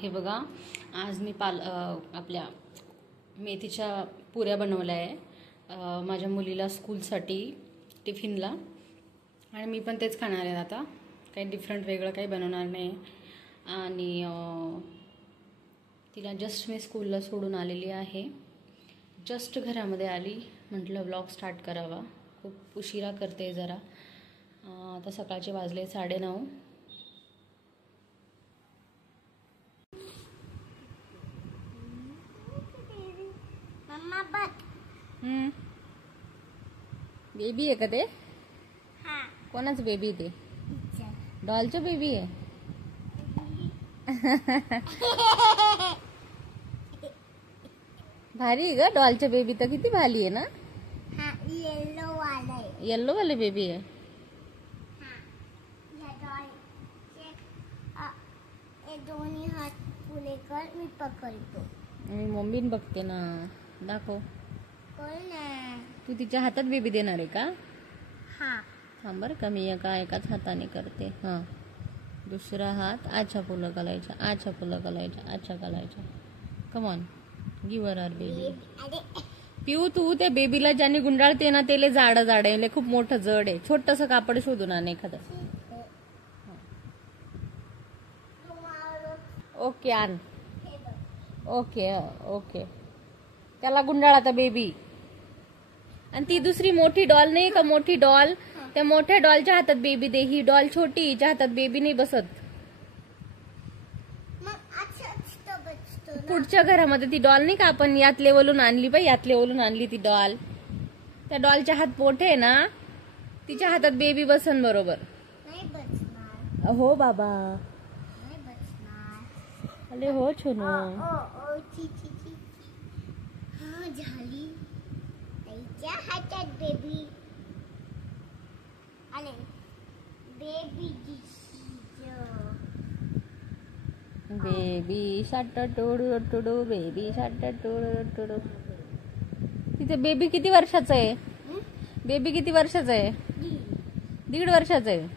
हे बघा, आज मी आपल्या मेथीच्या पुऱ्या बनवल्या आहे माझ्या मुलीला स्कूलसाठी टिफिनला, आणि मी पण तेच खाणार आहे आता. काही डिफरंट वेगळं काही बनवणार नाही. आणि तिला जस्ट मी स्कूलला सोडून आलेली आहे. जस्ट घरामध्ये आली, म्हटलं व्लॉग स्टार्ट करावा. खूप उशिरा करते जरा. आता सकाळचे वाजले 9:30. बेबी आहे का ते? कोणाचं बेबी ते? डॉलचं बेबी आहे. भारी आहे ग डॉलचं बेबी तर. किती भारी आहे ना. येल्लो वाले बेबी आहे. दोन्ही हात पुढे कर, मी पकडतो. मी मम्मीन बघते ना. दाखव. तू तिच्या हातात बेबी देणार आहे का? थांब बरं का, मी एकाच हाताने करते. हां, दुसरा हात आछा फुलं घालायच्या, आछा फुलं घालायच्या, आछा घालायच्या. Come on, give her baby. Piu, तू त्या बेबीला ज्यांनी गुंडाळते ना ते जाड आहे, खूप मोठं जड आहे. छोटंसं कापड शोधून आण एखादं. ओके आण. ओके ओके, त्याला गुंडाळ आता बेबी. आणि ती दुसरी मोठी डॉल नाही का, मोठी डॉल, त्या मोठ्या डॉलच्या हातात बेबी दे. ही डॉल छोटी, हिच्या हातात बेबी नाही बसत. पुढच्या घरामध्ये ती डॉल नाही का आपण यात लेवलून आणली, बाई यात लेवलून आणली ती डॉल. त्या डॉलच्या हात मोठे आहे ना, तिच्या हातात बेबी बसन बरोबर. हो बाबा. अरे हो छोनू. झाली त्याच्या हातात बेबी. अरे बेबी बेबी शाट टोडू टोडू, बेबी शाट टोडू टोडू. तिथे बेबी किती वर्षाचा आहे? बेबी किती वर्षाचा आहे? 1.5 वर्षाचा आहे.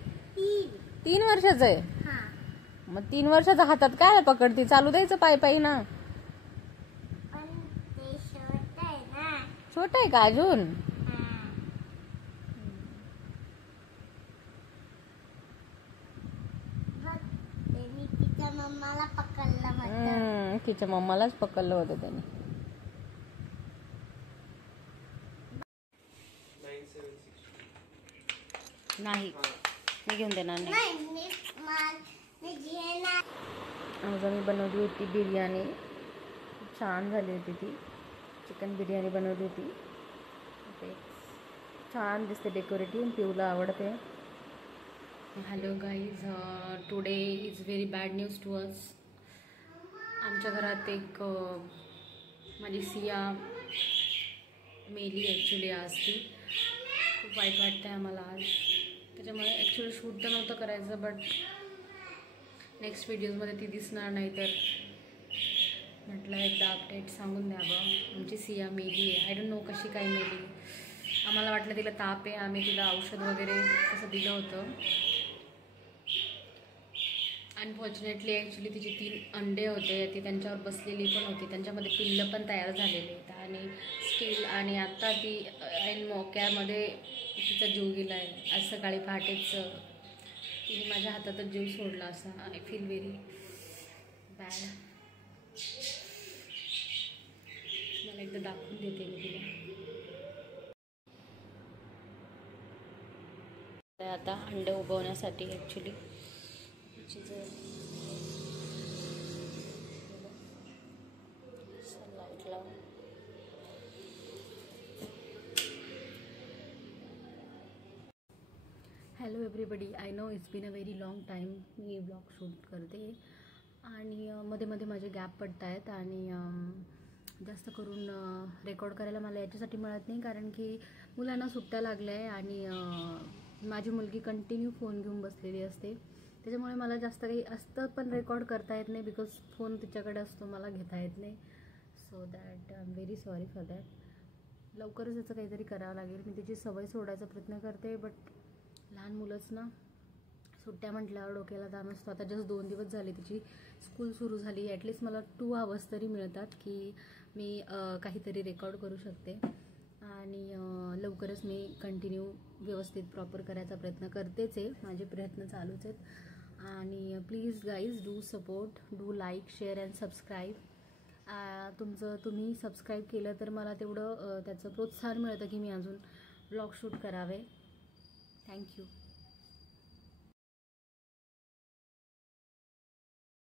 3 वर्षाचा आहे. मग 3 वर्षाचा हातात काय पकडते? चालू द्यायचं पाय पायी ना. छोटा आहे का अजून? तिच्या मम्मालाच पकडलं होतं त्याने. नाही, मी घेऊन देणार नाही. आज आम्ही बनवली होती बिर्याणी. छान झाली होती ती. चिकन बिर्याणी बनवली होती. छान दिसते, डेकोरेटिव्ह. पिऊला आवडते. Hello guys, today is very bad news to us. आमच्या घरात एक माझी सिया मेली ॲक्च्युली आज. ती खूप वाईट वाटते आम्हाला आज. त्याच्यामुळे ॲक्च्युली शूट तर नव्हतं करायचं, बट नेक्स्ट व्हिडिओजमध्ये ती दिसणार नाही, तर म्हटलं एकदा अपडेट सांगून द्यावं. आमची सिया मेली आहे. आय डोंट नो कशी काय मेली. आम्हाला वाटलं तिला ताप आहे. आम्ही तिला औषध वगैरे तसं दिलं होतं. अनफॉर्च्युनेटली ॲक्च्युली तिचे 3 अंडे होते, ती त्यांच्यावर बसलेली पण होती. त्यांच्यामध्ये पिल्लं पण तयार झालेली आहेत. आणि स्टील, आणि आत्ता ती ऐन मोक्यामध्ये तिचा जीव गेला आहे. आज सकाळी पहाटेच तिने माझ्या हातातच जीव सोडला. असा आय फील व्हेरी बॅड. मला एकदा दाखवून देते मी तिला. आता अंडे उगवण्यासाठी ॲक्च्युली लाईट लावून. Hello everybody, I know it's been a very long time me blog shoot करते, आणि मध्ये मध्ये माझे गॅप पडत आहेत. आणि जास्त करून रेकॉर्ड करायला मला याच्यासाठी मिळत नाही, कारण की मुलांना सुट्ट्या लागल्या आहे. आणि माझी मुलगी कंटिन्यू फोन घेऊन बसलेली असते. त्याच्यामुळे मला जास्त काही असतं पण रेकॉर्ड करता येत नाही, बिकॉज फोन तिच्याकडे असतो, मला घेता येत नाही. So that I am very sorry for that. लवकरच याचं काहीतरी करावं लागेल. मी तिची सवय सोडायचा प्रयत्न करते, बट लहान मुलंच ना, सुट्ट्या म्हटल्यावर डोक्याला ताण असतो. आता जस्ट 2 दिवस झाले तिची स्कूल सुरू झाली ॲटलिस्ट मला 2 आवर्स तरी मिळतात की मी काहीतरी रेकॉर्ड करू शकते. आणि लवकरच मी कंटिन्यू व्यवस्थित प्रॉपर करायचा प्रयत्न करतेच आहे. माझे प्रयत्न चालूच आहेत. आणि please guys do support, do like, share and subscribe. तुम्ही सबस्क्राईब केलं तर मला तेवढं त्याचं प्रोत्साहन मिळतं की मी अजून ब्लॉग शूट करावे. थँक्यू.